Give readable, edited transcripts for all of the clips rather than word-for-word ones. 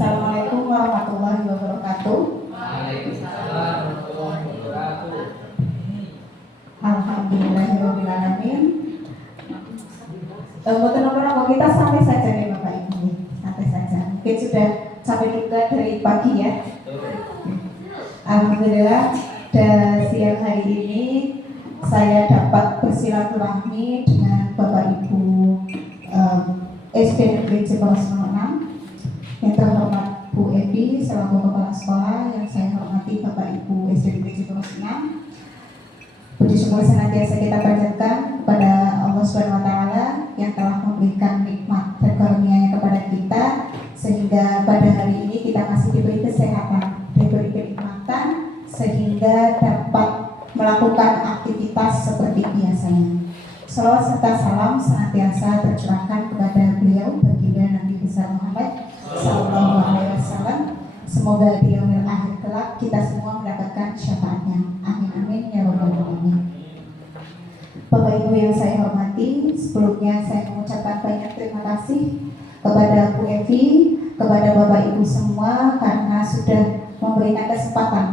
Assalamualaikum warahmatullahi wabarakatuh. Waalaikumsalam warahmatullahi wabarakatuh. Alhamdulillahirabbil alamin. Betul betul kita santai saja nih Bapak Ibu, santai saja. Mungkin sudah sampai juga dari pagi ya. Alhamdulillah, siang hari ini saya dapat bersilaturahmi dengan Bapak Ibu SD Negeri Cipaus nomor 6. Yang terhormat Bu Evi selaku Kepala Sekolah, yang saya hormati Bapak Ibu SD Negeri Cipaus 6. Puji syukur senantiasa kita panjatkan kepada Allah Subhanahu wa Ta'ala yang telah memberikan nikmat dan karunia-Nya kepada kita, sehingga pada hari ini kita masih diberi kesehatan, diberi kenikmatan, sehingga dapat melakukan aktivitas seperti biasanya. Salawat serta salam senantiasa tercurahkan kepada beliau, baginda Nabi besar Muhammad Sallallahu Alaihi Wasallam. Semoga di yaumil akhir kelak kita semua mendapatkan syafaatnya. Amin amin ya rabbal alamin. Bapak Ibu yang saya hormati, sebelumnya saya mengucapkan banyak terima kasih kepada Bu Evi, kepada Bapak Ibu semua karena sudah memberikan kesempatan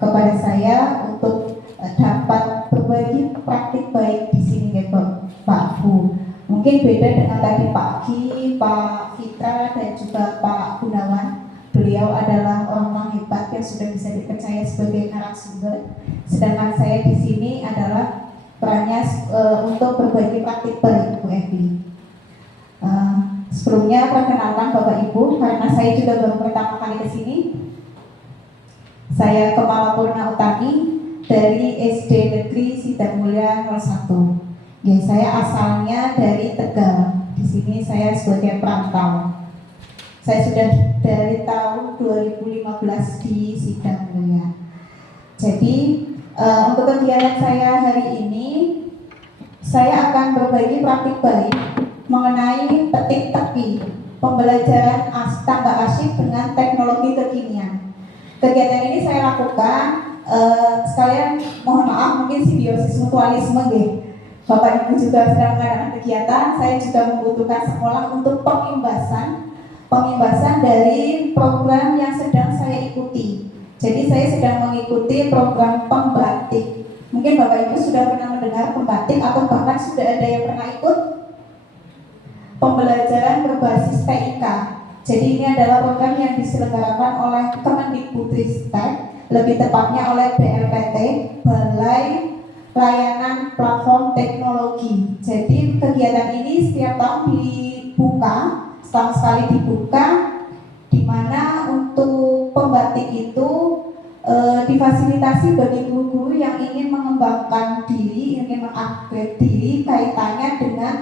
kepada saya untuk dapat berbagi praktik baik di sini ya Pak Bu. Mungkin beda dengan tadi pagi Pak Fitra dan juga Pak Gunawan. Beliau adalah orang hebat yang sudah bisa dipercaya sebagai narasumber. Sedangkan saya di sini adalah perannya untuk berbagi praktik baik Bu Evi. Sebelumnya perkenalkan Bapak Ibu, karena saya juga baru pertama kali ke sini. Saya Kepala Purna Utami dari SD Negeri Sidamulia 01. Ya, saya asalnya dari Tegal. Di sini saya sebagai perantau. Saya sudah dari tahun 2015 di Sidamulia. Jadi untuk kegiatan saya hari ini, saya akan berbagi praktik baik mengenai petik-teki, pembelajaran tangga asyik dengan teknologi kekinian. Kegiatan ini saya lakukan sekalian mohon maaf mungkin simbiosis mutualisme deh. Bapak Ibu juga sedang mengadakan kegiatan, saya juga membutuhkan sekolah untuk pengimbasan dari program yang sedang saya ikuti. Jadi saya sedang mengikuti program pembatik. Mungkin Bapak Ibu sudah pernah mendengar pembatik atau bahkan sudah ada yang pernah ikut pembelajaran berbasis TIK. Jadi ini adalah program yang diselenggarakan oleh Kemendikbudristek, lebih tepatnya oleh BLPT, Balai Layanan Platform Teknologi. Jadi kegiatan ini setiap tahun dibuka, setahun sekali dibuka, di mana untuk pembatik itu difasilitasi bagi guru-guru yang ingin mengembangkan diri, ingin mengupgrade diri kaitannya dengan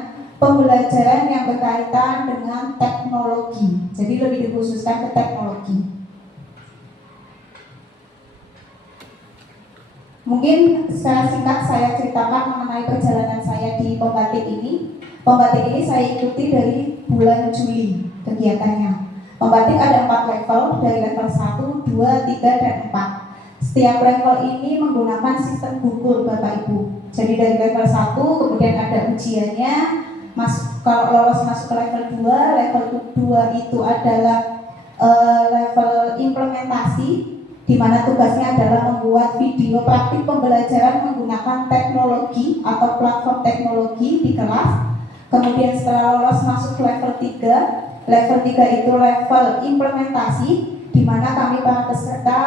pembelajaran yang berkaitan dengan teknologi. Jadi lebih dikhususkan ke teknologi. Mungkin secara singkat saya ceritakan mengenai perjalanan saya di pembatik ini. Pembatik ini saya ikuti dari bulan Juli kegiatannya. Pembatik ada 4 level, dari level 1, 2, 3, dan 4. Setiap level ini menggunakan sistem gugur Bapak Ibu. Jadi dari level 1 kemudian ada ujiannya. Kalau lolos masuk ke level 2, level 2 itu adalah level implementasi, di mana tugasnya adalah membuat video praktik pembelajaran menggunakan teknologi atau platform teknologi di kelas. Kemudian setelah lolos masuk ke level 3, level 3 itu level implementasi, di mana kami para peserta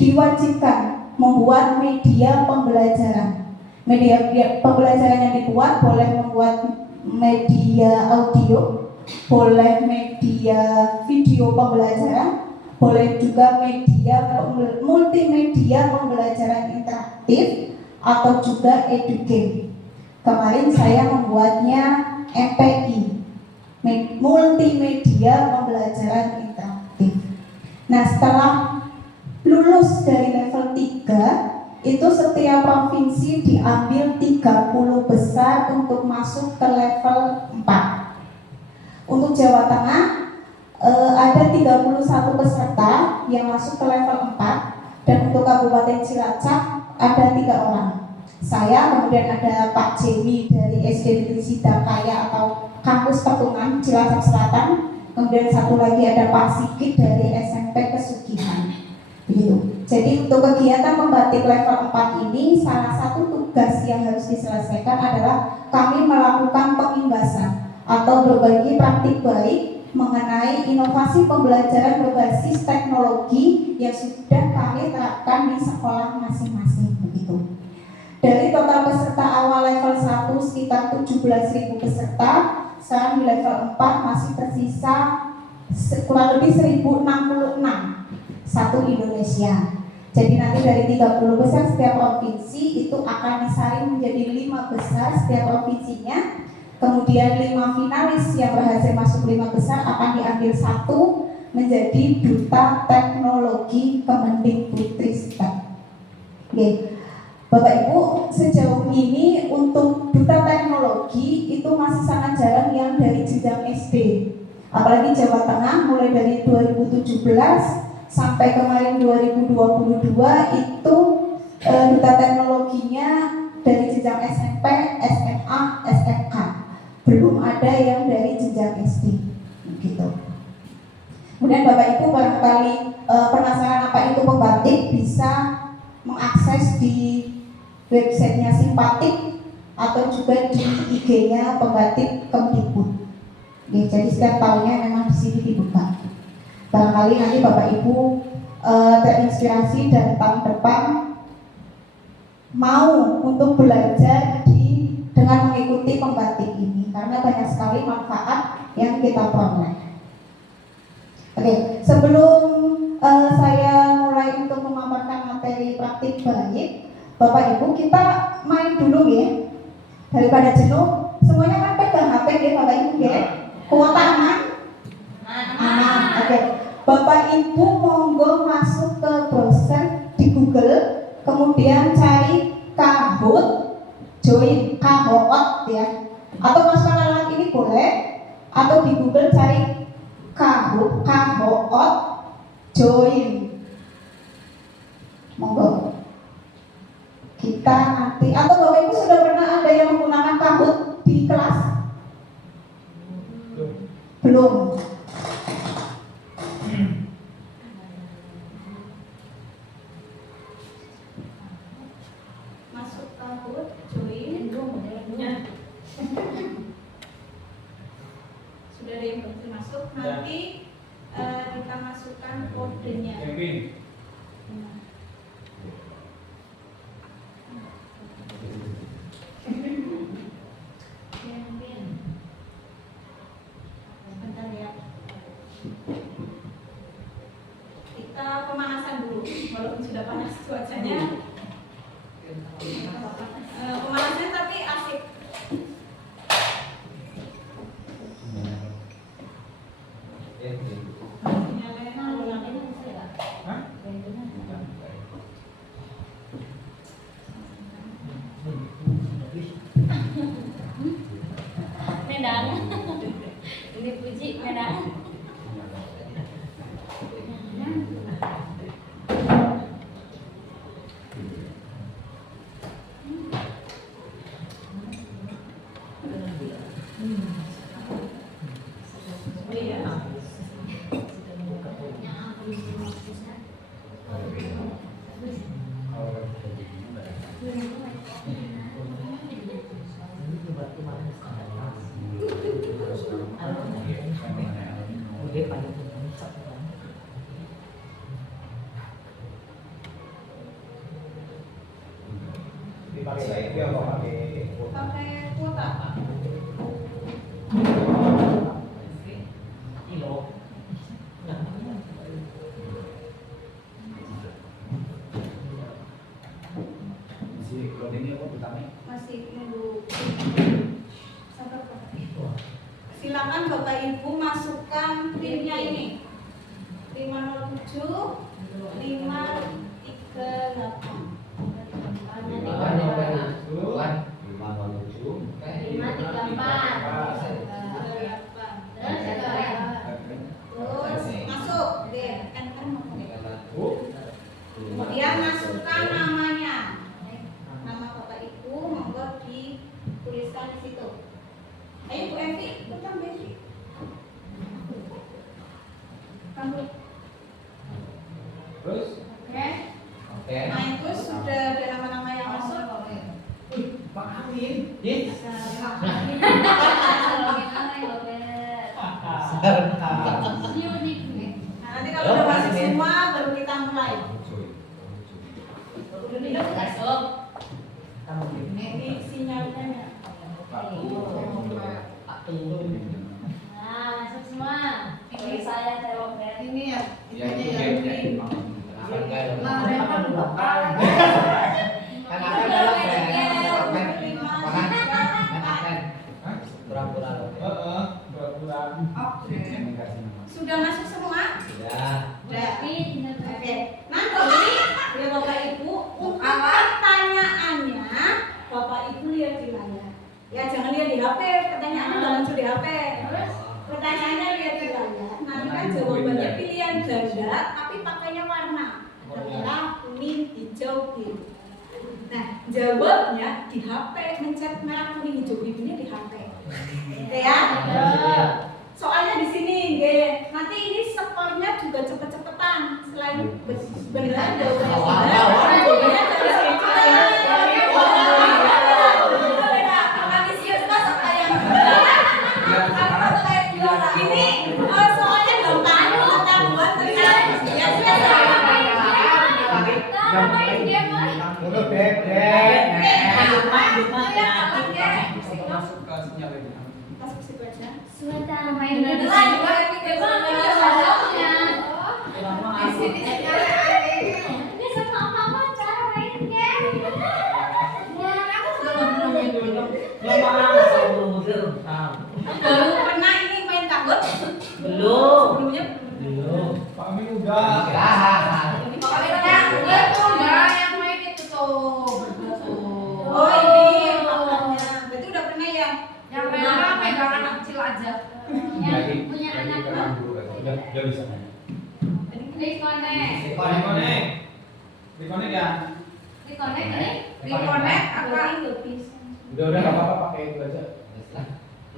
diwajibkan membuat media pembelajaran. Media pembelajaran yang dibuat boleh membuat media audio, boleh media video pembelajaran, boleh juga media multimedia pembelajaran interaktif atau juga edugame. Kemarin saya membuatnya MPI, multimedia pembelajaran interaktif. Nah, setelah lulus dari level 3, itu setiap provinsi diambil 30 besar untuk masuk ke level 4. Untuk Jawa Tengah ada 31 peserta yang masuk ke level 4, dan untuk Kabupaten Cilacap ada 3 orang. Saya, kemudian ada Pak Jemi dari SD Negeri Sidakaya atau Kampus Petungan Cilacap Selatan, kemudian satu lagi ada Pak Sigit dari SMP Pesugihan. Begitu. Jadi untuk kegiatan membatik level 4 ini, salah satu tugas yang harus diselesaikan adalah kami melakukan pengimbasan atau berbagi praktik baik mengenai inovasi pembelajaran berbasis teknologi yang sudah kami terapkan di sekolah masing-masing. Begitu. Dari total peserta awal level 1 sekitar 17.000 peserta, sekarang di level 4 masih tersisa kurang lebih 1066 satu Indonesia. Jadi nanti dari 30 besar setiap provinsi itu akan disaring menjadi 5 besar setiap provinsinya. Kemudian 5 finalis yang berhasil masuk 5 besar akan diambil satu menjadi duta teknologi Kemendikbudristek. Oke. Bapak Ibu, sejauh ini untuk duta teknologi itu masih sangat jarang yang dari jenjang SD. Apalagi Jawa Tengah mulai dari 2017 sampai kemarin 2022 itu duta teknologinya dari jenjang SMP, SMA, SMK. Belum ada yang dari jenjang SD. Gitu. Kemudian Bapak Ibu barangkali penasaran apa itu pembatik, bisa mengakses di websitenya Simpatik atau juga di IG-nya Pembatik Kemdikbud. Jadi setiap tahunnya memang di sini dibuka. Barangkali nanti Bapak Ibu terinspirasi dan tahun depan mau untuk belajar dengan mengikuti pembatik ini karena banyak sekali manfaat yang kita peroleh. Oke, sebelum saya mulai untuk memaparkan materi praktik baik, Bapak Ibu kita main dulu ya. Daripada jenuh, semuanya kan pegang HP ya Bapak Ibu ya. Kuota aman? Aman. Oke. Bapak Ibu monggo masuk ke browser di Google, kemudian cari Kahoot, join Kahoot ya. Atau masukkan alamat ini boleh, atau di Google cari Kahoot, join. Monggo. Kita nanti, atau Bapak Ibu sudah pernah ada yang menggunakan Kahoot di kelas? Belum. Masuk Kahoot, join. Sudah ada yang berhasil masuk. Nanti kita masukkan kodenya. Sebentar ya. Kita pemanasan dulu, walaupun sudah panas cuacanya. Pemanasan tapi asik. Medang. Ini puji medang. Dipakai itu apa Pakai kuota Pak. Masih nunggu. Silakan Bapak Ibu masukkan PIN-nya ini. 507 masuk deh, kemudian masukkan namanya, nama Bapak Ibu, monggo dituliskan di situ. Ayo Bu Evi, ikutan Bu Evi. Terus? Oke. Oke. Nah itu sudah ada nama-nama yang masuk. Pak Amin. Dit. Nah, nanti kalau udah masuk semua baru kita mulai. Udah masuk. Ini sinyalnya. Nah, masuk semua. Ini saya tewok Ini ya, Ya, ini itu yang ya. ini. Akan Nah, Rehan udah Kan akan dalam pura-pura loh. Pura-pura. Oke. Sudah masuk semua? Sudah. Berarti oke. Nanti ya Bapak Ibu untuk pertanyaannya Bapak Ibu lihat di layar. Ya jangan lihat di HP, pertanyaannya nggak muncul di HP. Terus? Pertanyaannya lihat di layar. Nanti kan jawabannya pilihan ganda, tapi pakainya warna. Merah, kuning, hijau, biru. Nah, jawabnya di HP, mencet merah, kuning, hijau, birunya di HP. Oke ya? Soalnya di sini, nggih. Nanti ini skornya juga cepet-cepetan. Selain benar jawabannya jawabannya dari sini. Ini soalnya gampang, kita buat terus. Ya sudah. Main dia mah. Dulu bebek. Masuk ke sinyal ini. Masuk situ aja. Suara main Udah dulu. di sini, Di sini ini sama mama cara main game. Aku Baru pernah ini main takut? Belum. Sebelumnya Belum. Pak Amin udah. Yang main itu tuh berdua tuh. Oh ini makanya. Berarti udah pernah ya? Yang merah pegang anak kecil aja. yang punya anak mah. Udah bisa. Reconnect. Dikonek. Dikonek ya. Reconnect ini. Reconnect apa? Nggak bisa. Udah nggak apa-apa pakai itu aja.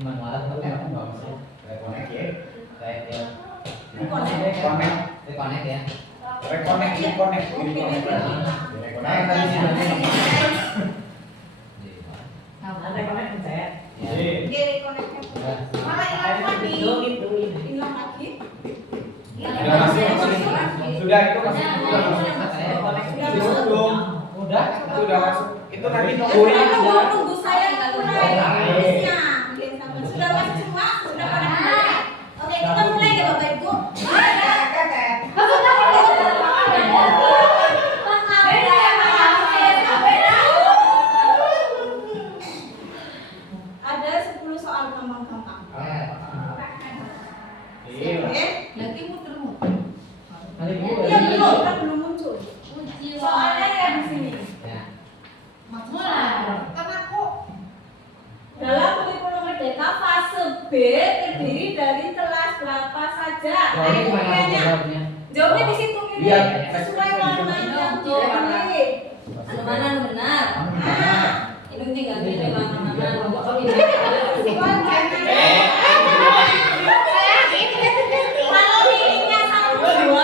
Manual Tapi tuh. aku nggak bisa. Reconnect ya. Kayak ya. Reconnect. Reconnect ya. Reconnect. Reconnect. Reconnect tadi sih. Dia reconnect-nya. Malah hilang lagi. Hilang lagi. Udah masuk. Sudah itu masuk. Sudah masuk. Belum. Udah. Itu udah masuk. Itu nanti Nunggu nungguin aja. nunggu saya mulai. Habisnya. Oke, sampai sudah masuk semua, sudah pada mulai. Oke, kita mulai ya Bapak Ibu. Ada 10 soal gampang-gampang. Iya. Oke. Nanti muter-muter. Iya belum, kan belum muncul. Uji Soalnya ya di sini. Ya. Mulai. Kan aku Dalam kurikulum merdeka fase B terdiri dari kelas berapa saja? Nah, Jawabnya itu gimana pilihannya. jawabnya? Jawabnya di situ ini. Iya. Sesuai warna yang Tuh, warna. dipilih. mana benar? Nah, Ini tinggal pilih mana. kalau pilihnya 1, 2,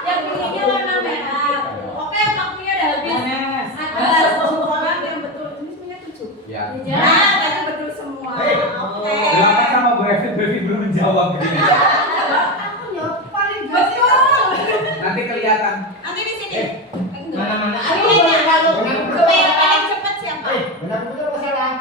yang pilihnya warna merah. Oke, waktunya udah habis. Ada 10 orang yang betul. Ini semuanya 7. Ya. Nah, tadi betul semua. Oke. Silakan sama Bu Evi belum menjawab. Aku jawab paling Betul. Nanti kelihatan. Nanti di sini. Mana? Pilihnya. Coba yang paling cepat siapa? Benar-benar masalah.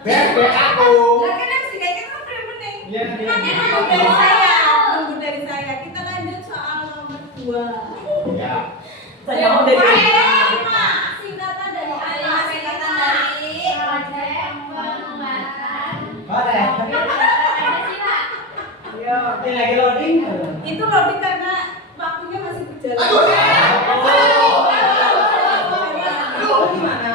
Bebek aku. Iya, nanti. Nunggu dari saya. Kita lanjut soal nomor 2. Ya. Singkatan dari Ayo, singkatan dari Project Penguatan. Ini lagi loading. Itu loading karena waktunya masih berjalan. Gimana?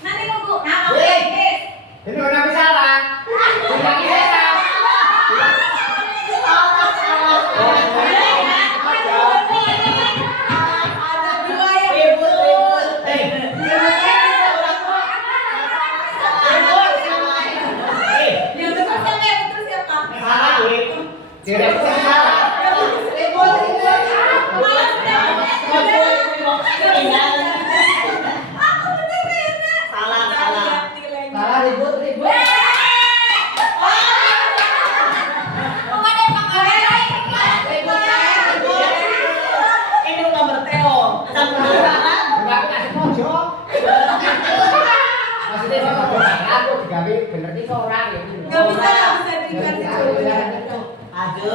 Nanti nunggu. Nah, oke, guys. Ini udah salah. Ulangi salah. Ada 2 Salah ribut. Enggak kasih pojok. Maksudnya sama aku digawe bener iki ora gitu. Nggak bisa diganti. Ampun.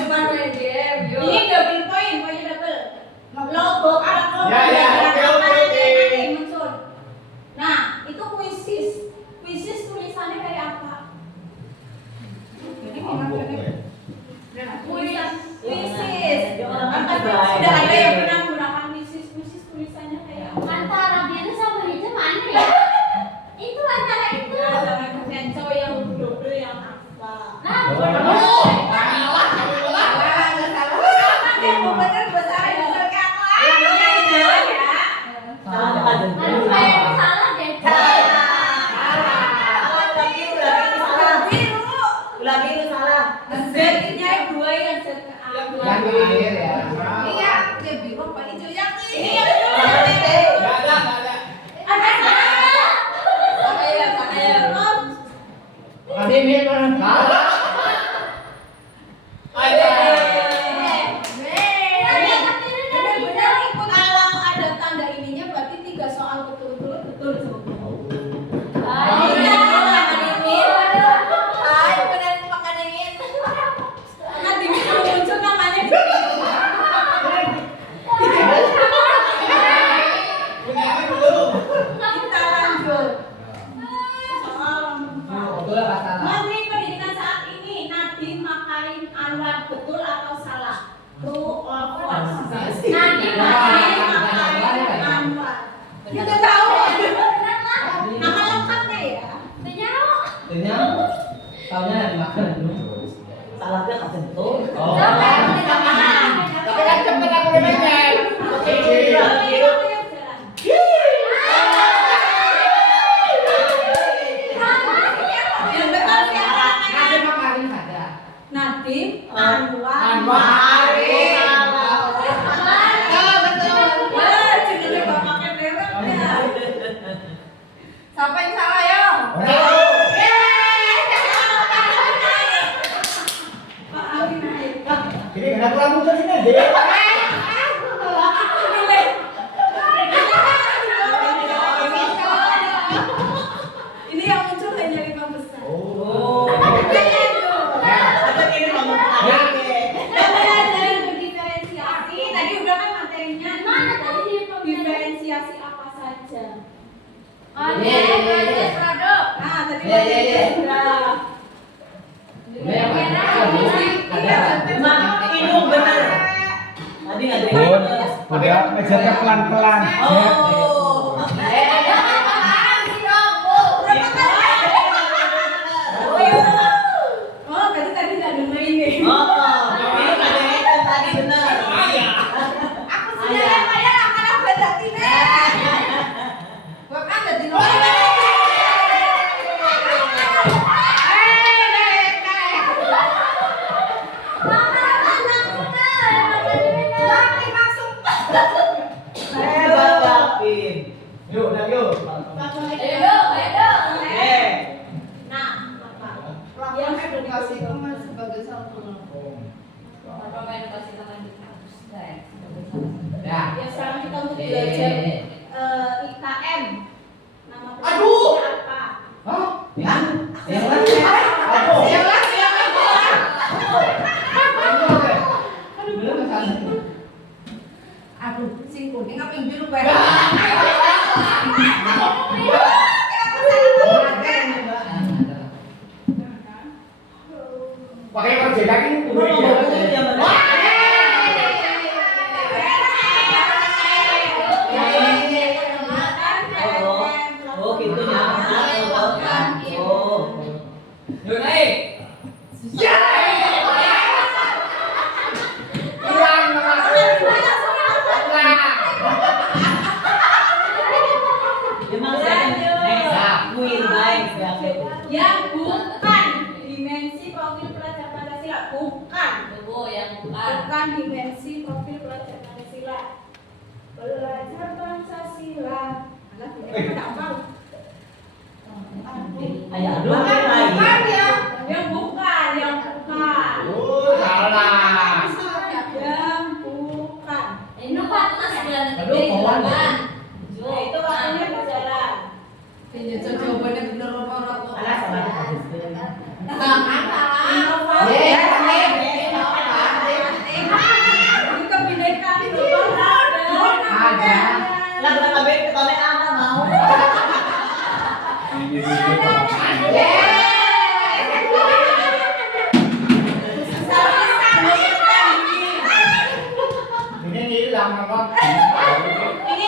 Cuma ini double point, poinnya double. Logo apa? Ya, oke. Muncul. Nah, itu kuisis. Kuisis tulisannya kayak apa? Jadi kuisis. Sudah ada yang pernah menggunakan kuisis tulisannya kayak apa? Antara biru sama hijau mana ya? Itu antara itu. Dan cowok yang double yang apa? Nah, harus kayak salah deh. Yang bilir ya. Iya, dia bilang Pak Ijo yang ini. Enggak ada. Tadi mir salah. Benar-benar kalau ada tanda ininya berarti 3 soal betul semua. Nanti muncul namanya di kita lanjut. Betul apa salah? Menteri Pendidikan saat ini Nadiem Makarim Anwar betul atau salah? True or false? Nadiem Makarim Anwar. Kita tahu. Nama lengkapnya ya. Ternyata tahunya yang dimakan dulu. Salahnya nggak sentuh. Oh. Tapi kan cepet aku dimakan. Nadiem Makarim saja. Nadiem Anwar. Wah, judulnya bapaknya merahnya. Siapa yang salah ya? Pak Ali naik. Ini kenapa kamu muncul ini, Dek? Ini yang muncul hanya 5 besar. Oh. Pembelajaran berdiferensiasi. Tadi udah kan materinya. Mana tadi Diferensiasi apa saja? proses produk. Nah, tadi Iya. udah. Ini yang ada. Bun, udah ngejarnya pelan-pelan. Oh, berarti tadi nggak dengerin nih. Aku sudah yang bayar akan beda tidak. Gua kan jadi Yuk, udah yuk. Nah, yang edukasi itu sebagai salah satu. Ya. Ya sekarang kita untuk belajar IKM. Nama Aduh. pendidikannya apa? Oh, yang lagi. Apa? Yang lagi. Aduh, belum kesana. Aduh, sing kuning apa yang biru bae? Pakai kerja lagi kudu Oh, gitu ya. Yuk naik. Lanjut. Enggak mau. Ayo aduh. Bukan ya. Yang bukan, yang bukan. Oh, salah. Yang bukan. Ini Pak, Mas bulan Aduh, kawan. Nah, itu waktunya berjalan. Jawabannya bener apa Salah sama. Inovasi. Ini kebinekaan global ada. Lah kita kabeh ketone ana mau. Ini dia. Ini hilang apa? Ini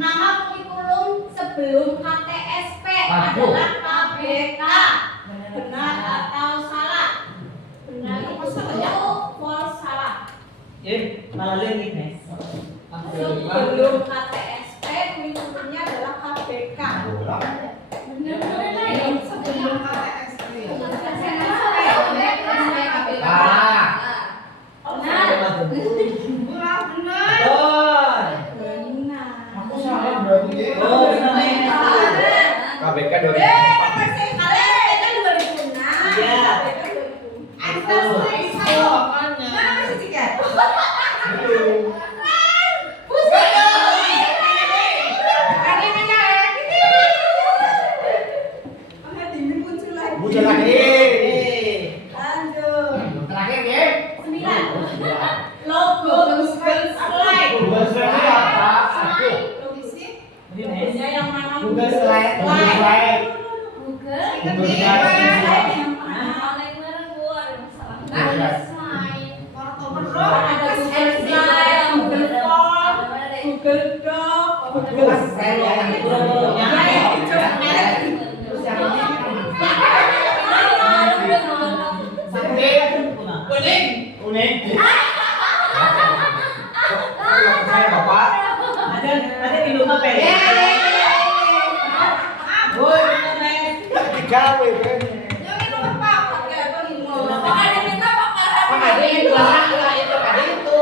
nama kurikulum sebelum KTSP adalah KBK. Benar atau salah? Benar itu false salah. Malah lengit, Nes. Sebelum KTSP kurikulumnya adalah KBK. sebelum KTSP. Ah, Benar. Oh. Benar. aku salah berarti. Oh, namanya. KBK KTSP 2006. Iya. Muncul lagi. Lanjut. Terakhir ya. 9. Logo Google Slide. Google Slide apa? Logonya yang mana? Google Slide. Google Slide. Google. Google Slide. Yang mana? Paling merah gua salah. Nah, Slide. Ada Google Slide, Google Form, Google Doc, Google Slide ya, yang itu. Terus yang ini kuning. Saya Bapak. Ada minum apa ya? Woi, minum, Nes. Tiga kan. Ada yang belakang lah itu ada itu.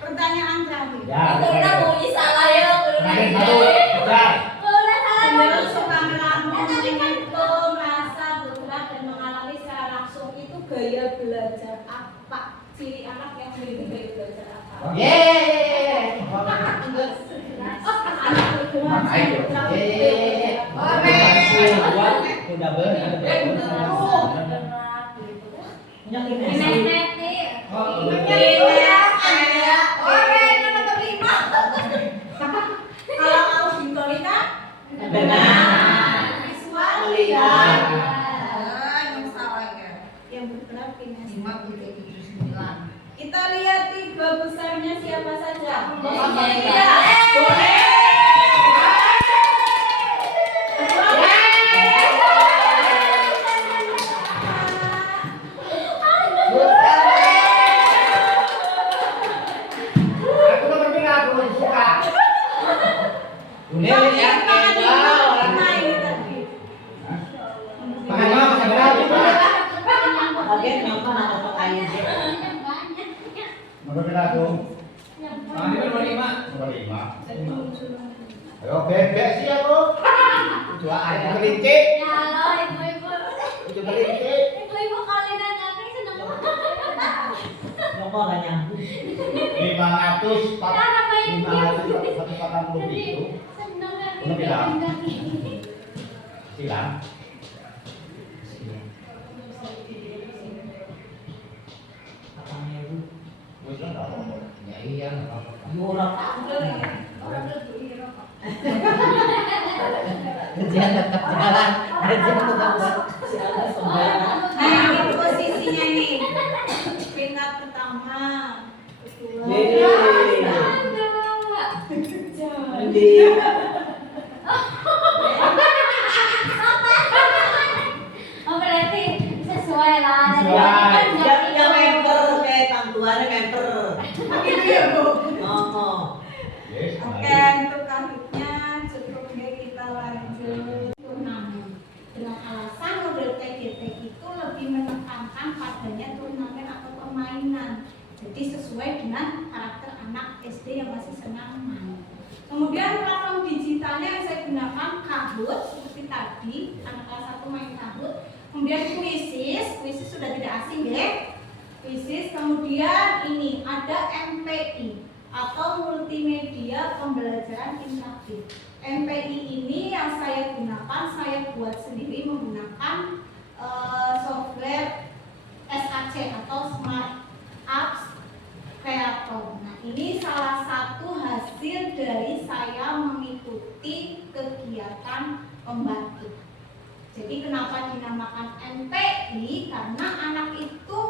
Pertanyaan terakhir. Ya. Itu udah bunyi salah ya. Terakhir satu. Kejar. Udah salah. Penyerang suka melamun, itu merasa bergerak dan mengalami secara langsung itu gaya belajar apa? Ciri anak yang memiliki gaya belajar apa? Yeay. Anak bergerak Mana itu? Udah benar. Yang ini. Kalau auditorika Benar. visual Melihat. yang benar kinesis. Kita lihat tiga besarnya siapa saja. Iya. Boleh. Aku tuh penting aku suka. Udah ya. Makan mana makan berapa? Bagian nyokap ada pertanyaan. Makan berapa? Nomor 5. Ayo bebek sih aku. Dua ada kelinci. Ya lo ibu-ibu. Itu kelinci. Ibu-ibu kali nanya seneng banget. Nyokap gak nyambung. 500 Cara mainnya. 140 Jadi itu. seneng kan. Bener bilang. Silang. Apanya itu? Wis lah enggak apa-apa. Ya iya enggak apa-apa. Murah. Kerjaan tetap jalan. Kerjaan tetap jalan. Nah, ini posisinya nih. Peringkat pertama, kedua, Yeay. ketiga. Oh berarti sesuai lah. Sesuai. Yang member kayak tantuannya member. Gitu ya, Bu. Oh. Yes. Oke, untuk kasusnya cukup deh, kita lanjut. Namun, dengan alasan model TGT itu lebih kahut seperti tadi, anak kelas 1 main kahut. Kemudian kuisis sudah tidak asing ya. Kuisis, kemudian ini ada MPI atau multimedia pembelajaran interaktif. MPI ini yang saya gunakan, saya buat sendiri menggunakan software SAC atau Smart Apps Creator. Nah, ini salah satu hasil dari saya mengikuti kegiatan pembantu. Jadi kenapa dinamakan MPI? Karena anak itu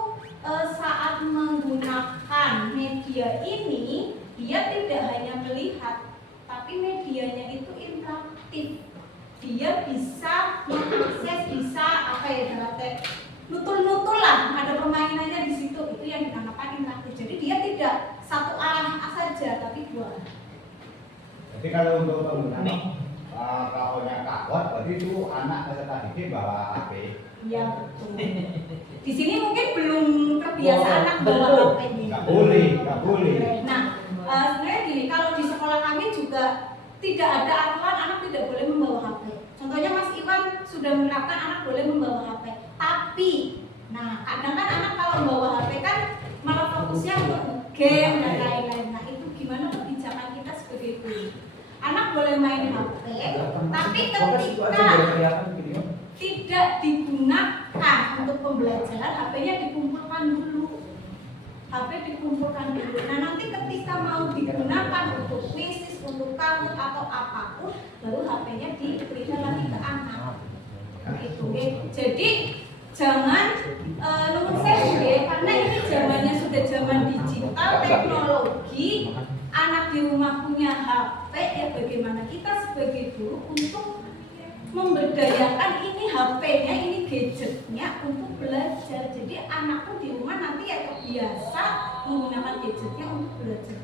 saat menggunakan media ini, dia tidak hanya melihat, tapi medianya itu interaktif. Dia bisa mengakses, bisa apa ya, nutul-nutul lah, ada permainannya di situ, itu yang dinamakan interaktif. Jadi dia tidak satu arah saja, tapi dua arah. Jadi kalau untuk penggunaan kahutnya kahut, berarti itu anak peserta didik bawa HP. Iya betul. Di sini mungkin belum terbiasa anak bawa HP ini. Nggak boleh, nggak boleh. Nah, sebenarnya gini, kalau di sekolah kami juga tidak ada aturan anak tidak boleh membawa HP. Contohnya Mas Iwan sudah menerapkan anak boleh membawa HP. Tapi, nah kadang kan anak kalau membawa HP kan malah fokusnya untuk game dan lain-lain. Nah itu gimana kebijakan kita sebagai guru? Anak boleh main HP, tapi ketika tidak digunakan untuk pembelajaran, HP-nya dikumpulkan dulu. HP dikumpulkan dulu. Nah nanti ketika mau digunakan untuk kuisis, untuk kahut atau apapun, baru HP-nya diberikan lagi ke anak. Gitu, ya. Jadi jangan menurut saya ya, karena ini zamannya sudah zaman digital, teknologi. Anak di rumah punya HP, ya bagaimana kita sebagai guru untuk memberdayakan ini HP-nya, ini gadgetnya untuk belajar. Jadi anak pun di rumah nanti ya terbiasa menggunakan gadgetnya untuk belajar.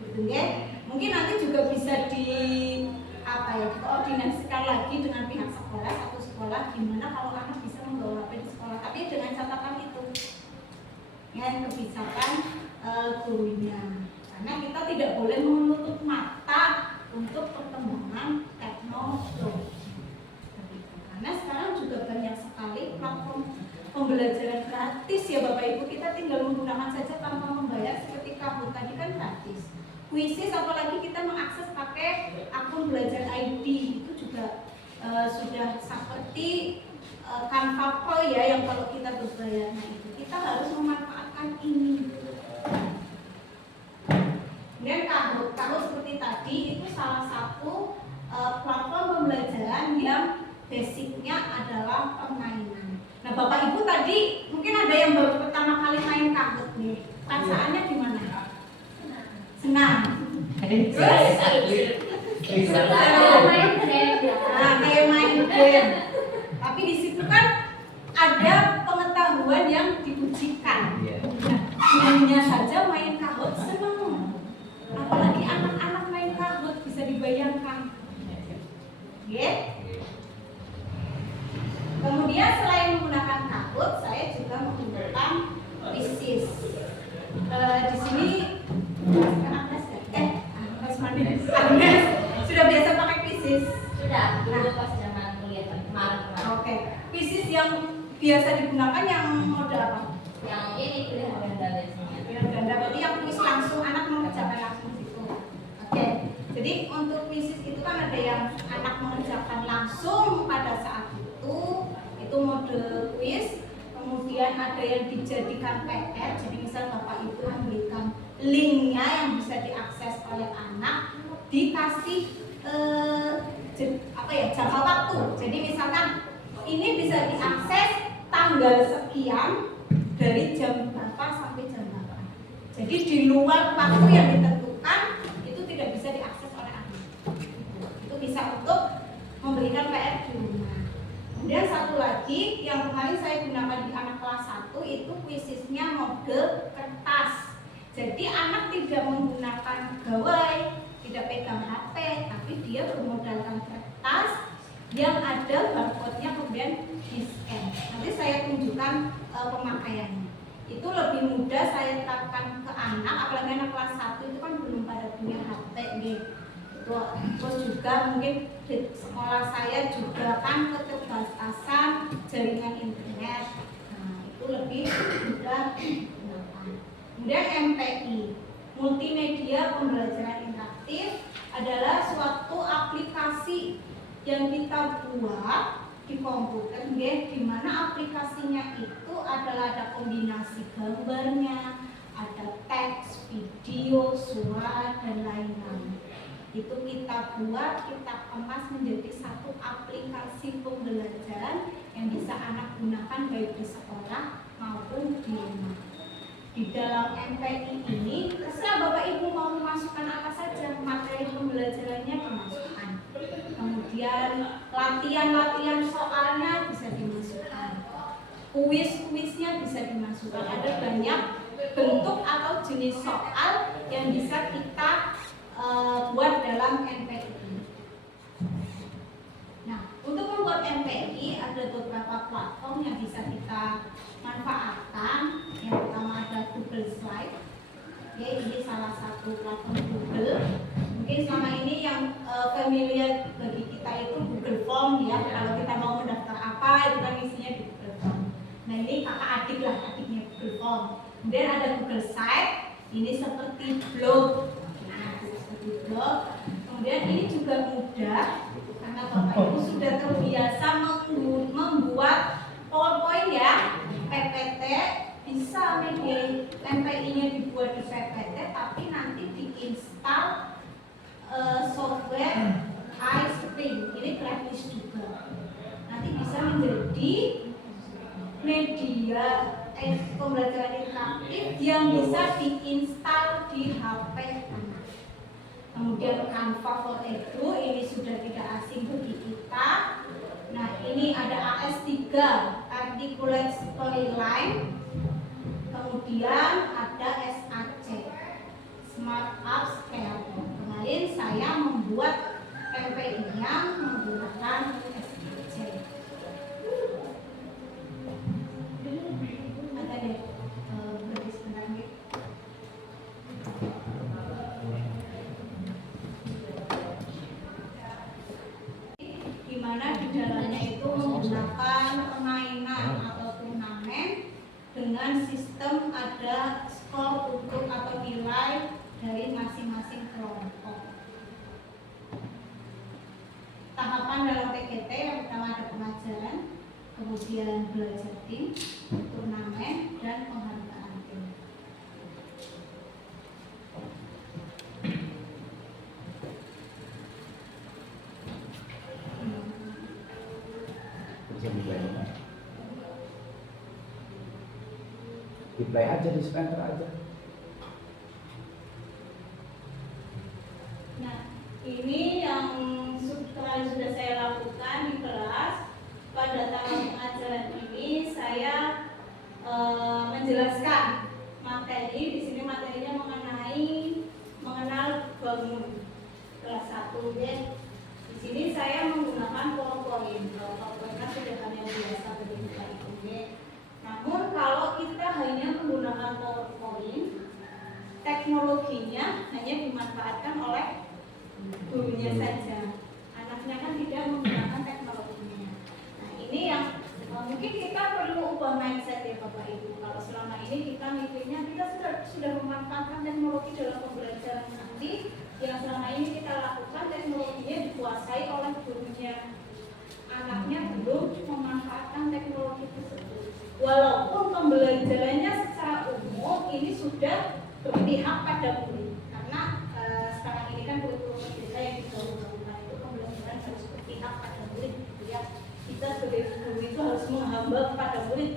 Gitu ya. Mungkin nanti juga bisa dikoordinasikan lagi dengan pihak sekolah, satu sekolah, gimana kalau anak bisa membawa HP di sekolah. Tapi dengan catatan itu, ya kebijakan gurunya. Karena kita tidak boleh menutup mata untuk perkembangan teknologi. Karena sekarang juga banyak sekali platform pembelajaran gratis ya Bapak Ibu. Kita tinggal menggunakan saja tanpa membayar, seperti kahut tadi kan gratis. Kuisis apalagi kita mengakses pakai akun belajar ID itu juga sudah seperti Canva Pro ya, yang kalau kita berbayar. Nah itu kita harus memanfaatkan ini. Kemudian kahut seperti tadi itu salah satu platform pembelajaran yang basicnya adalah permainan. Nah Bapak Ibu tadi mungkin ada yang baru pertama kali main kahut nih. Perasaannya gimana? Senang. Terus? Kayak main game. Tapi di situ kan ada pengetahuan yang diujikan. Nah, hanya saja main kahut senang. Apalagi anak-anak main kahut, bisa dibayangkan. Yeah. Kemudian selain menggunakan kahut, saya juga menggunakan kuisis. Di sini Agnes sudah biasa pakai kuisis. Sudah, dulu pas zaman kuliah kemarin. Oke. Kuisis yang biasa digunakan yang model apa? Yang ini pilihan ganda biasanya. Pilihan ganda, berarti yang kuis langsung, anak mengerjakan langsung situ. Oke. Jadi untuk kuisis itu kan ada yang anak mengerjakan langsung pada saat itu mode kuis. Kemudian ada yang dijadikan PR, jadi misal Bapak Ibu memberikan linknya yang bisa diakses oleh anak, dikasih jangka waktu. Jadi misalkan ini bisa diakses tanggal sekian dari jam berapa sampai jam berapa. Jadi di luar waktu yang ditentukan itu tidak bisa diakses oleh anak. Itu bisa untuk memberikan PR di rumah. Kemudian satu lagi yang kemarin saya gunakan di anak kelas 1 itu kuisisnya mode kertas. Jadi anak tidak menggunakan gawai, tidak pegang HP, tapi dia bermodalkan kertas yang ada barcode-nya kemudian di-scan. Nanti saya tunjukkan pemakaiannya. Itu lebih mudah saya terapkan ke anak, apalagi anak kelas 1 itu kan belum pada punya HP gitu. Terus juga mungkin di sekolah saya juga kan keterbatasan jaringan internet. Nah, itu lebih mudah digunakan. Kemudian MPI, multimedia pembelajaran interaktif, adalah suatu aplikasi yang kita buat di komputer, di mana aplikasinya itu adalah ada kombinasi gambarnya, ada teks, video, suara, dan lain-lain. Itu kita buat, kita kemas menjadi satu aplikasi pembelajaran yang bisa anak gunakan baik di sekolah maupun di rumah. Di dalam MPI ini, terserah Bapak Ibu mau memasukkan apa saja, materi pembelajarannya dimasukkan. Kemudian latihan-latihan soalnya bisa dimasukkan. Kuis-kuisnya bisa dimasukkan. Ada banyak bentuk atau jenis soal yang bisa kita buat dalam MPI. Nah, untuk membuat MPI ada beberapa platform yang bisa kita manfaatkan. Yang pertama ada Google Slide. Ya, ini salah satu platform Google. Mungkin selama ini yang familiar bagi kita itu Google Form ya. Kalau kita mau mendaftar apa itu kan isinya di Google Form. Nah, ini kakak adik lah, adiknya Google Form. Kemudian ada Google Site. Ini seperti blog. Kemudian ini juga mudah karena Bapak Ibu sudah terbiasa membuat PowerPoint ya, PPT, bisa media MPI-nya dibuat di PPT, tapi nanti diinstal software iSpring, ini gratis juga. Nanti bisa menjadi media pembelajaran interaktif yang bisa diinstal di HP anak. Kemudian Canva for Edu, ini sudah tidak asing bagi kita. Nah, ini ada AS3, Articulate Storyline. Kemudian ada SAC, Smart Apps Creator. Kemarin saya membuat MPI-nya menggunakan SAC. Ada deh, beri sebentar nih. Dimana di dalamnya itu menggunakan permainan atau turnamen dengan sistem ada skor untuk atau nilai dari masing-masing kelompok. Tahapan dalam PGT yang pertama ada pengajaran, kemudian belajar tim, turnamen, dan penghargaan tim. Bisa di play aja, di center aja. Nah, ini yang sudah saya lakukan di kelas. Pada tahap pengajaran ini saya menjelaskan materi. Di sini materinya mengenal bangun kelas 1 ya. Di sini saya menggunakan PowerPoint. Kalau PowerPoint kan sudah hal yang biasa bagi kita itu ya. Namun kalau kita hanya menggunakan PowerPoint, teknologinya hanya dimanfaatkan oleh gurunya saja. Anaknya kan tidak menggunakan teknologinya. Nah, ini yang mungkin kita perlu ubah mindset ya Bapak Ibu. Kalau selama ini kita mikirnya kita sudah memanfaatkan teknologi dalam pembelajaran nanti, yang selama ini kita lakukan teknologinya dikuasai oleh gurunya. Anaknya belum memanfaatkan teknologi tersebut. Walaupun pembelajarannya secara umum ini sudah berpihak pada murid, karena sekarang ini kan kurikulum merdeka yang digaungkan itu pembelajaran harus berpihak pada murid, gitu ya. Kita sebagai guru itu harus menghamba kepada murid,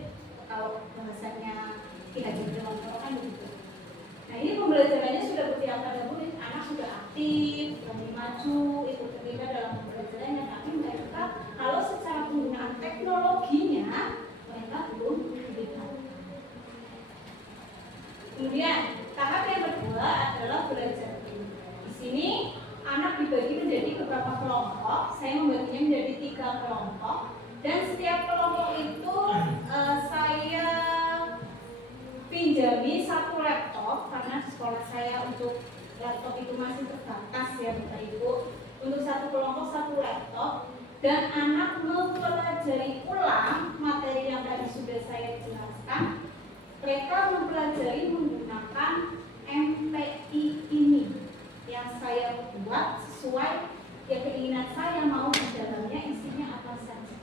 kalau bahasanya tidak jalan kan begitu. Nah, ini pembelajarannya sudah berpihak pada murid, anak sudah aktif, berani maju, itu terlibat dalam pembelajarannya, tapi mereka kalau secara penggunaan teknologinya mereka belum terlibat. Kemudian tahap yang kedua adalah belajar tim. Di sini anak dibagi menjadi beberapa kelompok. Saya membaginya menjadi 3 kelompok, dan setiap kelompok itu saya pinjami 1 laptop karena di sekolah saya untuk laptop itu masih terbatas ya Bapak Ibu. Untuk satu kelompok satu laptop dan anak mempelajari ulang materi yang tadi sudah saya jelaskan. Mereka mempelajari menggunakan MPI ini yang saya buat sesuai ya keinginan saya, mau di dalamnya isinya apa saja.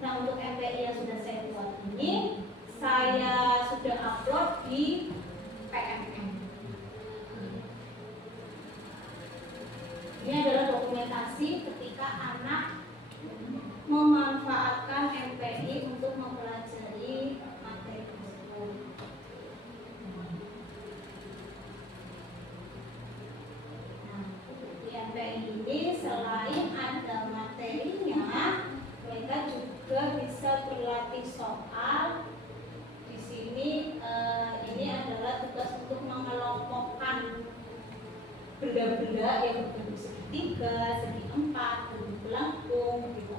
Nah, untuk MPI yang sudah saya buat ini saya sudah upload di PMM. Ini adalah dokumentasi ketika anak memanfaatkan MPI untuk mempelajari materi tersebut. Nah, di MPI ini selain ada materinya, mereka juga bisa berlatih soal. Di sini ini adalah tugas untuk mengelompokkan benda-benda yang berbentuk segitiga, segi empat, bentuk melengkung, gitu.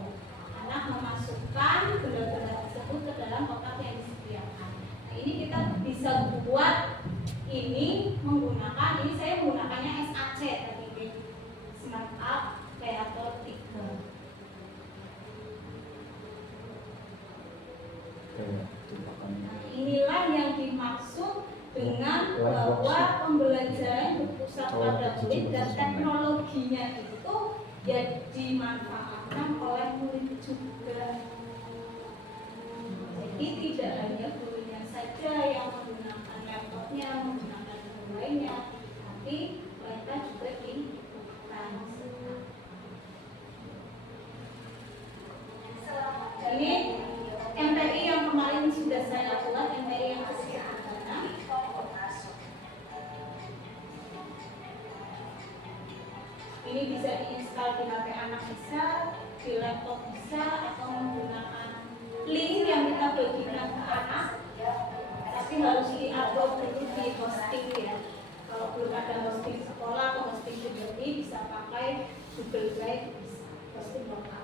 Anak memasukkan benda-benda tersebut ke dalam kotak yang disediakan. Nah, ini kita bisa buat ini menggunakan, ini saya menggunakannya SAC tadi di Smart Art Creator 3. Nah, inilah yang dimaksud dengan bahwa pembelajaran berpusat pada murid dan teknologinya itu ya dimanfaatkan oleh murid juga. Jadi tidak hanya gurunya saja yang menggunakan laptopnya, menggunakan guru lainnya, tapi mereka juga dibutuhkan. Ini MPI yang kemarin sudah saya buat, MPI yang sederhana. Ini bisa diinstal di HP anak bisa, di laptop bisa, atau menggunakan link yang kita bagikan ke anak. Tapi harus di-upload dulu di hosting ya. Kalau belum ada hosting sekolah atau hosting pribadi bisa pakai Google Drive, bisa hosting lokal.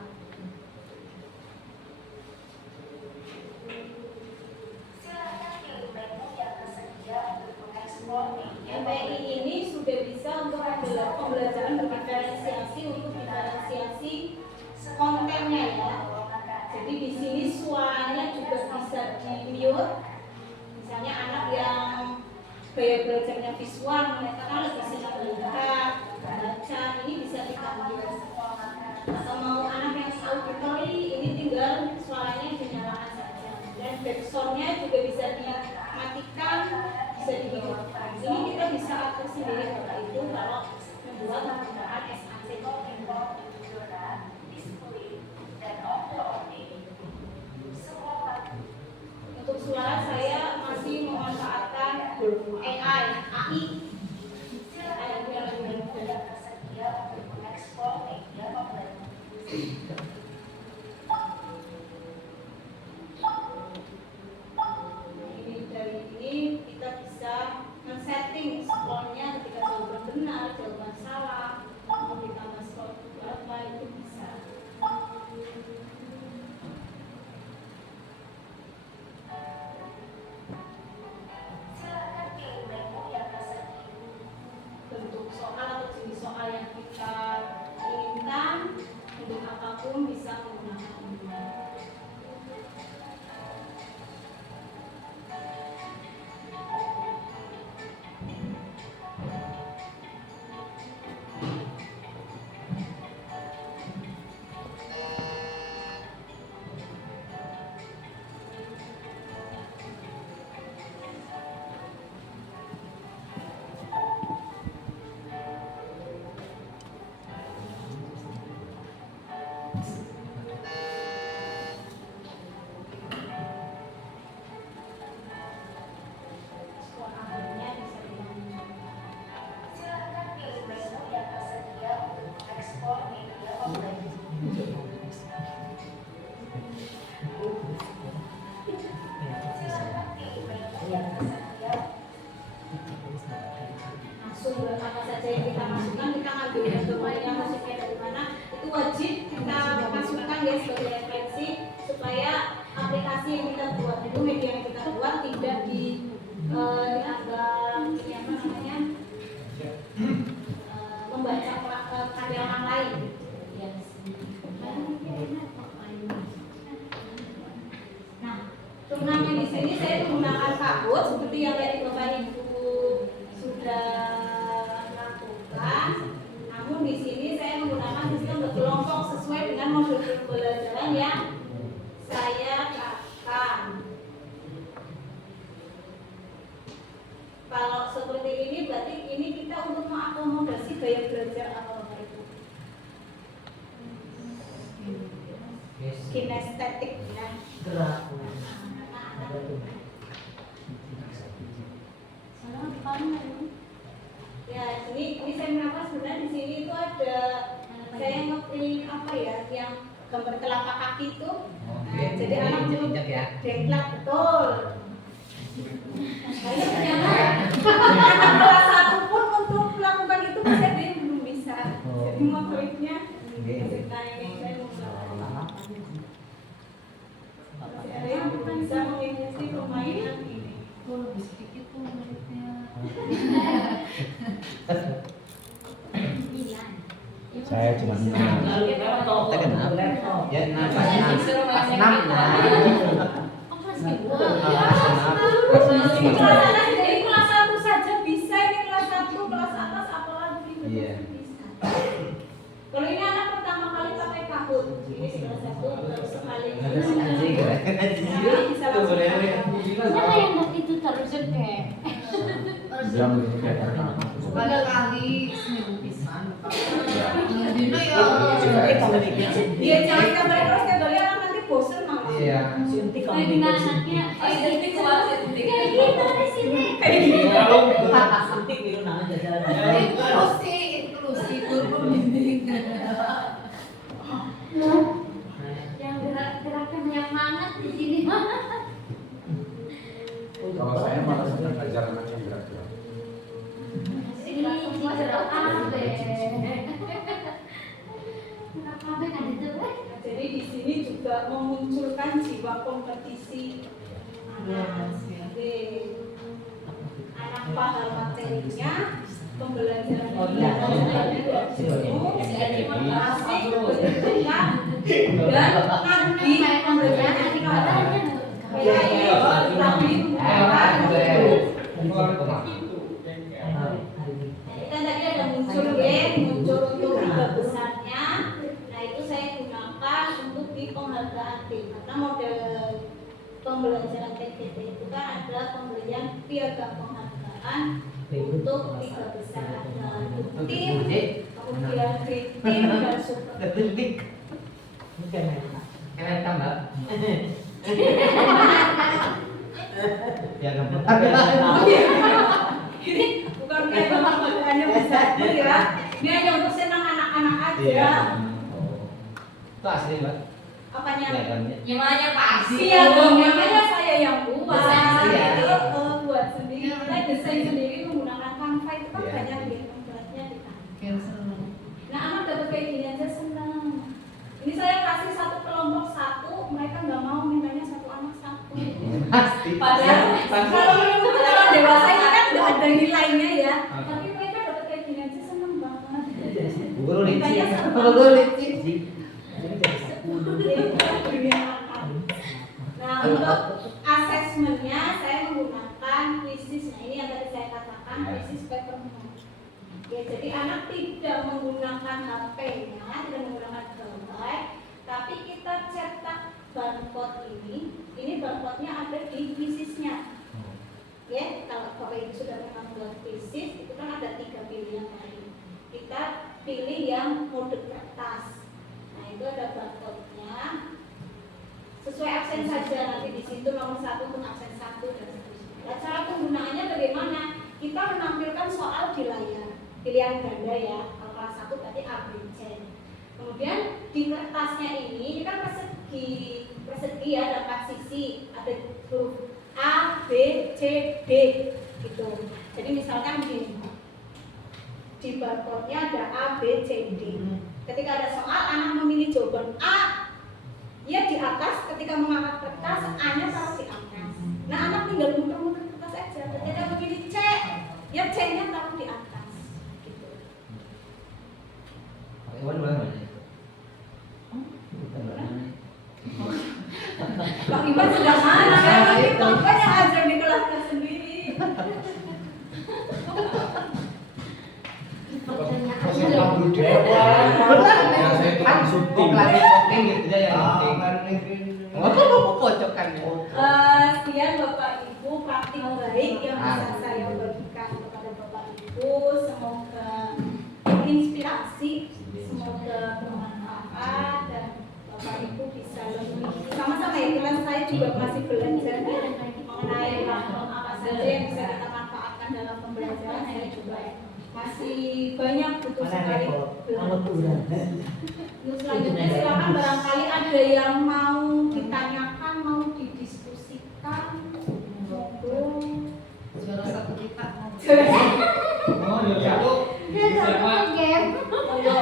MPI ini sudah bisa untuk pembelajaran berdiferensiasi untuk diferensiasi kontennya ya. Jadi di sini suaranya juga bisa di mute. Misalnya anak yang gaya belajarnya visual, mereka kan lebih senang melihat, baca, ini bisa kita mute. Atau mau anak yang auditory, ini tinggal suaranya dinyalakan saja. Dan backsoundnya juga bisa dimatikan, bisa dihidupkan. Ini kita bisa atur sendiri Bapak Ibu kalau membuat penggunaan SAC. Untuk suara saya masih memanfaatkan AI. Dari ini kita bisa men-setting skornya ketika jawaban benar, jawaban salah, mau ditambah skor berapa itu bisa. Bentuk soal atau jenis soal yang kita inginkan, untuk apapun bisa menggunakan ini. Skor akhirnya bisa dilakukan. Nah, sumber apa saja yang kita masukkan, kita ngambil yang domainnya musiknya dari mana, itu wajib kita masukkan ya sebagai referensi supaya aplikasi yang kita buat itu, media yang kita buat tidak dianggap apa namanya pembelajaran yang saya akan. Kalau seperti ini berarti ini kita untuk mengakomodasi gaya belajar apa Bapak Ibu? Kinestetik ya. Gerak. Ya, ini saya menapa sebenarnya di sini itu ada saya ngeprint apa ya yang gambar telapak kaki itu. Nah, jadi anak itu ya. dengklak betul. Anak kelas 1 pun untuk melakukan itu pasti ada yang belum bisa. Jadi motoriknya ada yang belum bisa mengikuti permainan ini. Lebih sedikit tuh muridnya. Saya cuma Lalu laptop. laptop. Ya, pas 6 lah. Ini kelas atas, jadi kelas 1 saja bisa, ini kelas 1, kelas atas apalagi Iya. bisa. Kalau ini anak pertama kali pakai kahut, ini di kelas 1 baru sekali. Ada si anjing kan. Nah, bisa langsung pakai. Siapa yang itu terus kayak Jam ini kayak Sekali kali seminggu pisan. Dino ya. Dia jangan tiap kali terus tiap kali anak nanti bosen malah. Iya. Suntik kamu lagi bikin anaknya Suntik kuat suntik. kayak gitu di sini. suntik biru nama jajaran. Inklusi guru pembimbing. Yang gerak-gerakan yang hangat di sini. Kalau saya malah senang belajar anak yang gerak-gerak. Ini gerak abe. Gerak abe kan itu. Jadi di sini juga memunculkan jiwa kompetisi anak. Jadi, anak paham materinya, pembelajaran asik, berdekat, dan nagih pembelajaran kan tadi ada muncul muncul untuk tiga besarnya. Nah itu saya gunakan untuk di penghargaan tim karena model pembelajaran TGT itu kan ada pemberian piagam penghargaan untuk tiga besar ada tim, kemudian great team dan super Detik. Bukan kalian tambah. Ya gampang. ini bukan piagam penghargaannya besar ya. Ini hanya untuk senang anak-anak aja. Iya. Itu asli Mbak. Apanya? Pelajarannya. Gimana pasti? Piagamnya kan saya yang buat. Desain Itu sendiri. buat sendiri. Kita desain sendiri menggunakan Canva itu kan Iya. banyak ya template-nya di Canva. Yang seru. Nah anak dapat kayak gini aja senang. Ini saya kasih satu kelompok satu, mereka nggak mau mintanya satu anak satu. Pasti. Padahal kalau menurut kalau dewasa ini kan nggak ada nilainya ya. Tapi mereka dapat kayak gini aja senang banget. Guru Mintanya licin. satu. Guru licin. Jadi jadi 10. Nah untuk asesmennya saya menggunakan quizzes. Nah ini yang tadi saya katakan quizzes paper note. Ya jadi anak tidak menggunakan HP-nya, tidak menggunakan gambar, tapi kita cetak barcode ini barcode-nya ada di quizesnya. Ya kalau Bapak Ibu sudah memang buat quizzes itu kan ada 3 pilihan tadi. Kita pilih yang mode kertas. Nah itu ada barcode-nya. Sesuai absen saja nanti di situ nomor 1 untuk absen 1 dan seterusnya. Nah, cara penggunaannya bagaimana? Kita menampilkan soal di layar, pilihan ganda ya. Kalau kelas 1 berarti A, B, C. Kemudian di kertasnya ini kan persegi ya, ada 4 sisi, ada huruf A, B, C, D gitu. Jadi misalkan begini, di barcode-nya ada A, B, C, D. Ketika ada soal, anak memilih jawaban A, dia di atas, ketika mengangkat kertas, A-nya taruh di atas. Nah, anak tinggal muter-muter kertas aja. Ketika memilih C, ya C-nya taruh di atas. Gitu. Iwan mana? Pak Iwan sudah mana? Kita banyak ajar di kelasnya sendiri. Proses pabrik dewa. Ya saya tukang syuting. gitu aja yang penting. Pojokan ya. Sekian Bapak Ibu praktik baik yang bisa saya bagikan kepada Bapak Ibu. Semoga inspirasi, semoga bermanfaat dan Bapak Ibu bisa lebih sama-sama ya. Kelas saya juga masih belajar mengenai platform apa saja yang bisa kita manfaatkan dalam pembelajaran. Saya juga masih banyak butuh sekali belajar. Selanjutnya silakan barangkali ada yang mau ditanyakan, mau didiskusikan, monggo. Juara satu kita. Oh, satu. Siapa? Monggo.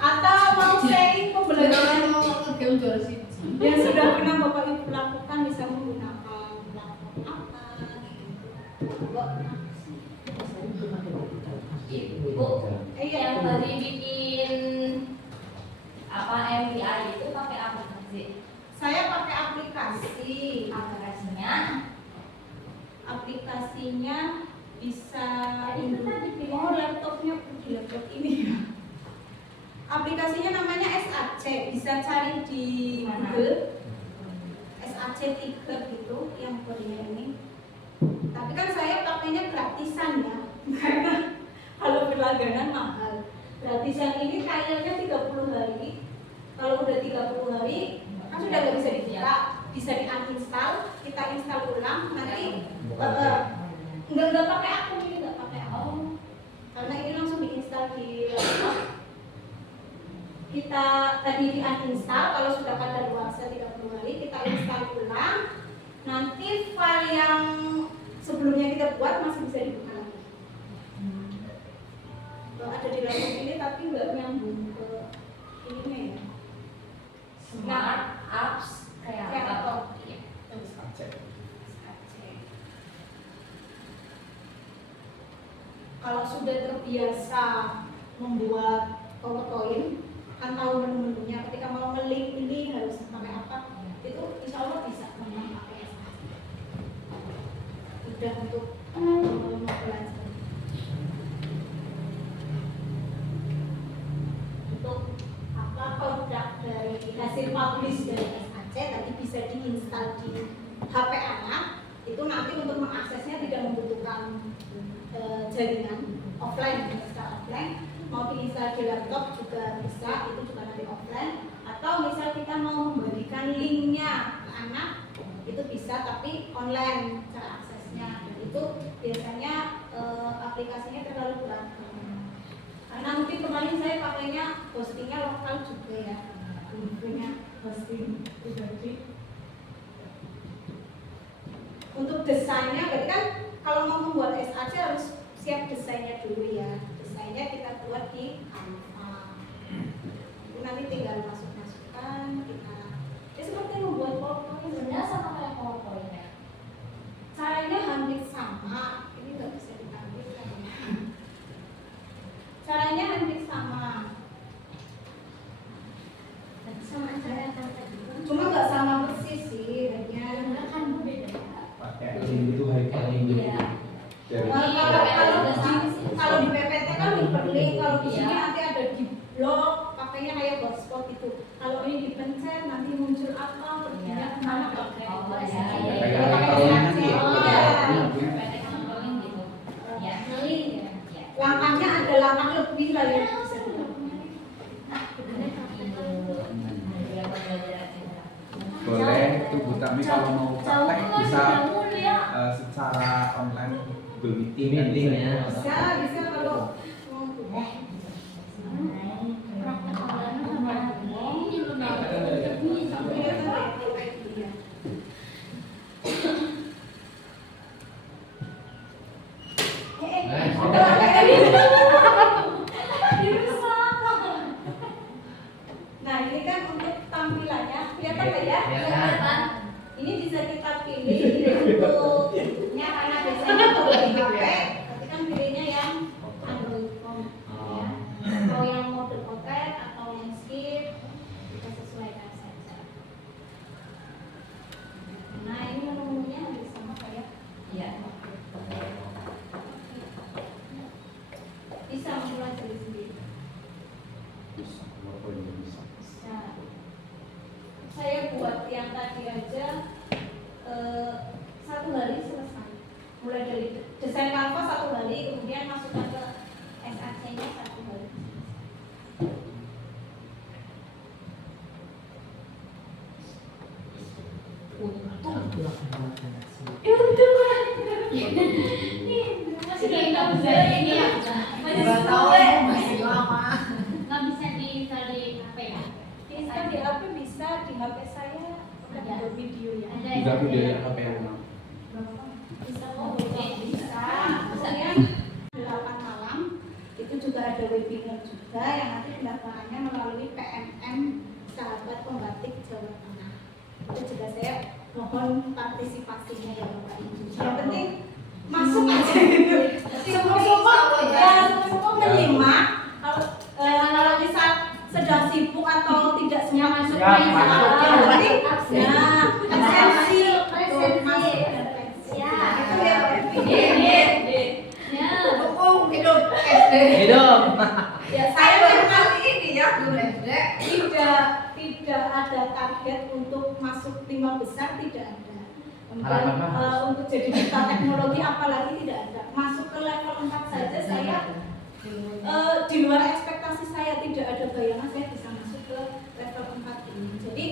Atau mau sharing pembelajaran Juara mau game juara siji. yang sudah pernah Bapak Ibu lakukan, bisa menggunakan platform apa? Monggo. Ibu yang tadi bikin apa MBA itu pakai aplikasi. Saya pakai aplikasi. Aplikasinya bisa oh laptopnya di laptop ini ya. Aplikasinya namanya SAC, bisa cari di Google. SAC 3 gitu yang kodenya ini. Tapi kan saya pakainya gratisan ya. Karena kalau berlangganan mahal. Gratisan ini trialnya 30 hari. Kalau udah 30 hari kan sudah nggak bisa dibuka, bisa di-uninstall, kita install ulang nanti nggak pakai akun ini, nggak pakai akun. Karena ini langsung diinstal di laptop. Kita tadi di-uninstall, kalau sudah kadaluarsa 30 hari kita install ulang. Nanti file yang sebelumnya kita buat masih bisa dibuka lagi. Ada di laptop ini tapi nggak nyambung ke ininya ya. Smart apps kayak apa? Iya. Kalau sudah terbiasa membuat PowerPoint, kan tahu menu-menunya. Ketika mau nge-link ini harus pakai apa, itu insya Allah bisa memang pakai SAC. Udah untuk belajar. Untuk apa produk dari hasil publish dari SAC tadi bisa diinstal di HP anak. Itu nanti untuk mengaksesnya tidak membutuhkan jaringan offline, secara offline. Mau diinstal di laptop juga bisa, itu juga nanti offline. Atau misal kita mau membagikan linknya ke anak, itu bisa tapi online cara aksesnya. Dan itu biasanya aplikasinya terlalu berat. Karena mungkin kemarin saya pakainya hostingnya lokal juga ya, punya hosting pribadi. Untuk desainnya, berarti kan kalau mau membuat SAC harus siap desainnya dulu ya. Desainnya kita buat di Canva. Itu nanti tinggal masukkan kita. Ya seperti membuat PowerPoint Sebenarnya sama kayak PowerPoint ya. caranya hampir sama. Ini nggak bisa ditampilkan ya. Caranya hampir sama. Sama aja yang tadi. Cuma nggak sama persis sih, hanya Kan beda. Pakai link itu hyperlink gitu. Iya. Dari kalau di PPT kan hyperlink, kalau di sini Iya. nanti ada di blog, pakainya kayak blogspot itu. Kalau ini dipencet nanti muncul apa, perginya Iya. kemana pakai Oh, apa iya, ya. iya. Kayak hyperlink nanti ya. Pendek ngeling gitu. Ya. Ngeling ya. Ya. Langkahnya ada langkah lebih lah yang bisa dilakukan. Boleh itu Bu Tami kalau mau praktek bisa secara online Google Meeting ya. Bisa kalau mau Nah ini kan untuk tampilannya kelihatan nggak ya? Kelihatan. Ini bisa kita pilih bentuknya karena biasanya kalau di HP, tapi kan pilihnya yang Android phone. Ya. Atau yang mode potret atau landscape kita sesuaikan saja. Nah ini menunya hampir sama kayak Iya. bisa mempelajari sendiri. Bisa. Bisa. saya buat yang tadi aja 1 hari selesai. Mulai dari desain kanvas 1 hari, kemudian masukkan ke SAC-nya 1 hari. Masih nggak bisa ini ya. Nggak tahu, masih lama. Nggak bisa diinstal di HP ya. Install di HP bisa, di HP saya ada video ya. Ada Juga ya. video yang apa yang Bisa Oh, kok, oke. bisa. Kemudian 8 malam itu juga ada webinar juga yang nanti pendaftarannya melalui PMM Sahabat Pembatik Jawa Tengah. Itu juga saya mohon partisipasinya ya Bapak Ibu. Yang penting masuk aja gitu. Semua menyimak. Kalau bisa sedang sibuk atau tidak semua masuk Ya, yang masuk. penting Absen. nah presensi Presensi. masuk dan pensi. Ya. Itu ya Pak Ibu. Ya. Dukung hidup SD. Hidup. Ya Saya saya baru memang kali ini ya guru SD. tidak ada target untuk masuk 5 besar, tidak ada. Harapan Dan Mas. untuk jadi duta teknologi apalagi tidak ada. Masuk ke level 4 saja saya di luar ekspektasi saya, tidak ada bayangan saya bisa masuk ke level 4 ini. Jadi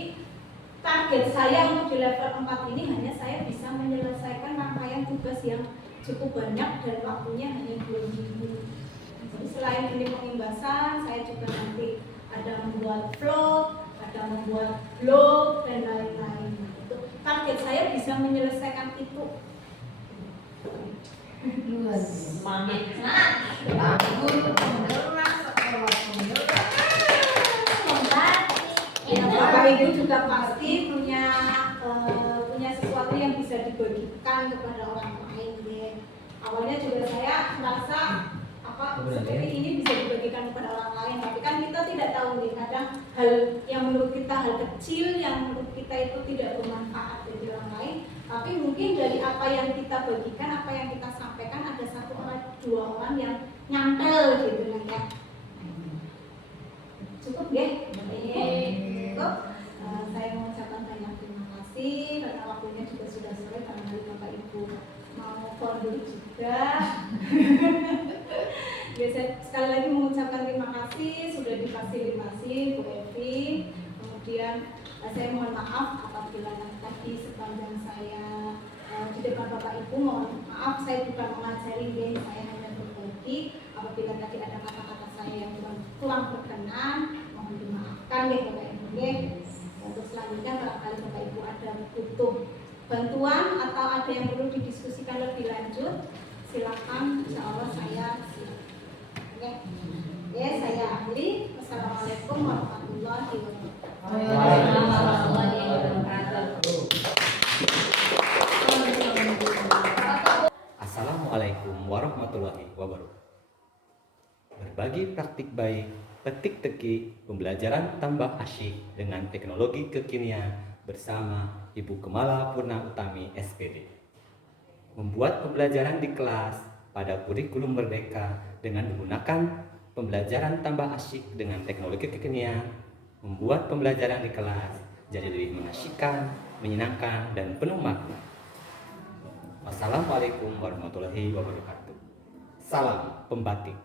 target saya untuk di level 4 ini hanya saya bisa menyelesaikan rangkaian tugas yang cukup banyak dan waktunya hanya 2 minggu. Jadi selain ini pengimbasan, saya juga nanti ada membuat vlog, ada membuat blog dan lain-lain. Untuk target saya bisa menyelesaikan itu. Semangat. Guru penggerak, sekolah penggerak. Ya, Bapak Ibu juga pasti punya sesuatu yang bisa dibagikan kepada orang lain. Ya. Awalnya juga saya merasa seperti ini bisa dibagikan kepada orang lain, tapi kan kita tidak tahu nih, kadang hal yang menurut kita hal kecil yang menurut kita itu tidak bermanfaat bagi orang lain, tapi mungkin dari apa yang kita bagikan, apa yang kita sampaikan ada 1 orang 2 orang yang nyantel gitu kan ya. Cukup ya? Cukup. Saya mengucapkan banyak terima kasih karena waktunya juga sudah sore, karena hari Bapak Ibu mau kondur juga. Ya, saya sekali lagi mengucapkan terima kasih sudah difasilitasi Bu Evi. Kemudian saya mohon maaf apabila tadi sepanjang saya di depan Bapak Ibu, mohon maaf saya bukan mengajari, saya hanya berbagi. Apabila tadi ada kata-kata saya yang kurang berkenan, mohon dimaafkan ya Bapak Ibu. Untuk selanjutnya barangkali Bapak Ibu ada butuh bantuan atau ada yang perlu didiskusikan lebih lanjut, silakan, insya Allah saya siap. Oke, saya akhiri. Wassalamualaikum warahmatullahi wabarakatuh. Assalamualaikum warahmatullahi wabarakatuh. Berbagi praktik baik, petik teki, pembelajaran tambah asyik dengan teknologi kekinian bersama Ibu Kemala Purna Utami SPD. Membuat pembelajaran di kelas pada kurikulum merdeka dengan menggunakan pembelajaran tambah asyik dengan teknologi kekinian, membuat pembelajaran di kelas jadi lebih mengasyikkan, menyenangkan, dan penuh makna. Wassalamualaikum warahmatullahi wabarakatuh. Salam pembatik.